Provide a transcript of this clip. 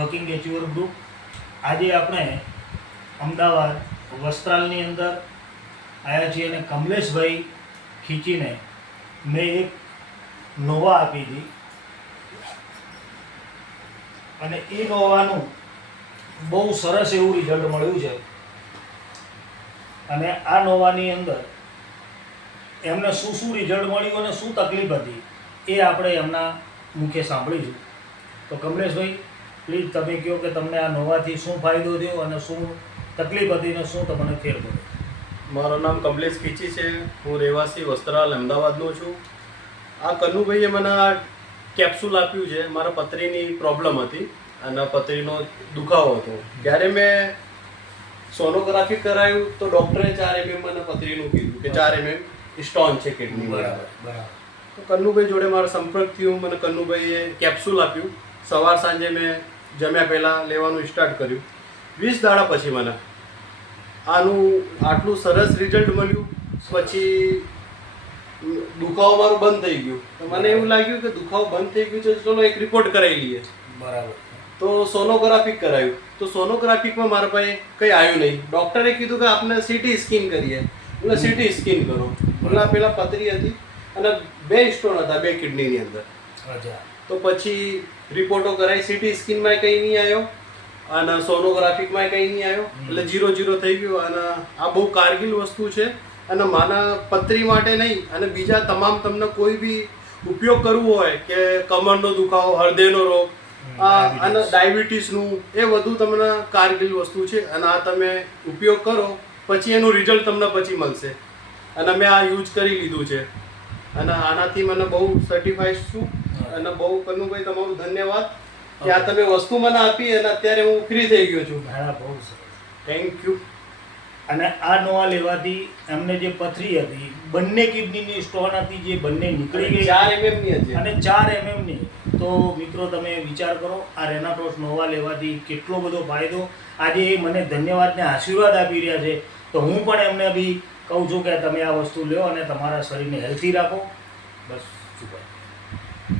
Rocking achiever group આજે આપણે અમદાવાદ, વસ્ત્રાલની અંદર આવ્યા છીએ અને કમલેશભાઈ ખીચીને મેં એક નોવા આપી હતી. અને એ નોવાનું બહુ સરસ એવું રિઝલ્ટ મળ્યું છે. અને આ નોવાની અંદર એમને શું શું રિઝલ્ટ મળ્યું અને શું તકલીફ હતી એ આપણે એમના મુખે સાંભળીશું. તો કમલેશભાઈ પ્લીઝ તમે કહો કે તમને આ નોવાથી શું ફાયદો થયો અને શું તકલીફ હતી ને શું તમને ફેર પડ્યો? મારું નામ કમલેશ ખીચી છે. હું રહેવાસી વસ્ત્રાલ અમદાવાદનો છું. આ કનુભાઈએ મને આ કેપ્સ્યુલ આપ્યું છે. મારા પથરીની પ્રોબ્લેમ હતી અને પથરીનો દુખાવો હતો. જ્યારે મેં સોનોગ્રાફી કરાયું તો ડૉક્ટરે ચાર એમએમ મને પથરીનું કીધું કે ચાર એમએમ સ્ટોન છે કિડની બરાબર. બરાબર તો કન્નુભાઈ જોડે મારો સંપર્ક થયો. મને કન્નુભાઈએ કેપ્સ્યુલ આપ્યું. સવાર સાંજે મેં જમ્યા પહેલાં લેવાનું સ્ટાર્ટ કર્યું. વીસ દાડા પછી મને આનું આટલું સરસ રિઝલ્ટ મળ્યું. પછી દુખાવો મારું બંધ થઈ ગયું. તો મને એવું લાગ્યું કે દુખાવો બંધ થઈ ગયું છે તો ચલો એક રિપોર્ટ કરાવી લઈએ. બરાબર. તો સોનોગ્રાફી કરાયું. તો સોનોગ્રાફિકમાં મારા પાસે કંઈ આવ્યું નહીં. ડૉક્ટરે કીધું કે આપણે સીટી સ્કીન કરીએ. એટલે સીટી સ્કીન કરો. પેલા પેલા પથરી હતી અને બે સ્ટોન હતા બે કિડનીની અંદર. અચ્છા. તો પછી રિપોર્ટો કરાવી સીટી સ્કીનમાં કંઈ નહીં આવ્યો અને સોનોગ્રાફિકમાં કંઈ નહીં આવ્યો. એટલે જીરો જીરો થઈ ગયો અને આ બહુ કારગિલ વસ્તુ છે અને માના પથરી માટે નહીં અને બીજા તમામ તમને કોઈ બી ઉપયોગ કરવો હોય કે કમરનો દુખાવો હૃદયનો રોગ આ અને ડાયાબિટીસનું એ બધું તમને કારગિલ વસ્તુ છે અને આ તમે ઉપયોગ કરો પછી એનું રિઝલ્ટ તમને પછી મળશે. અને મેં આ યુઝ કરી લીધું છે. અને આનાથી મને બહુ સર્ટિફાઈડ છું. અને બહુ કનુભાઈ તમારું ધન્યવાદ. કે આ તમે વસ્તુ મને આપી અને અત્યારે હું ફ્રી થઈ ગયો છું. હા બહુ થેન્ક યુ અને આ નોવા લેવાથી એમને જે પથરી હતી બંને કિડનીની સ્ટોન હતી જે બંને નીકળી ગઈ. ચાર એમએમની હતી. અને ચાર એમએમની તો મિત્રો તમે વિચાર કરો આ રેનાટોસ નોવા લેવાથી કેટલો બધો ફાયદો. આજે એ મને ધન્યવાદને આશીર્વાદ આપી રહ્યા છે. તો હું પણ એમને બી કહું છું કે તમે આ વસ્તુ લ્યો અને તમારા શરીરને હેલ્થી રાખો. બસ શું કહે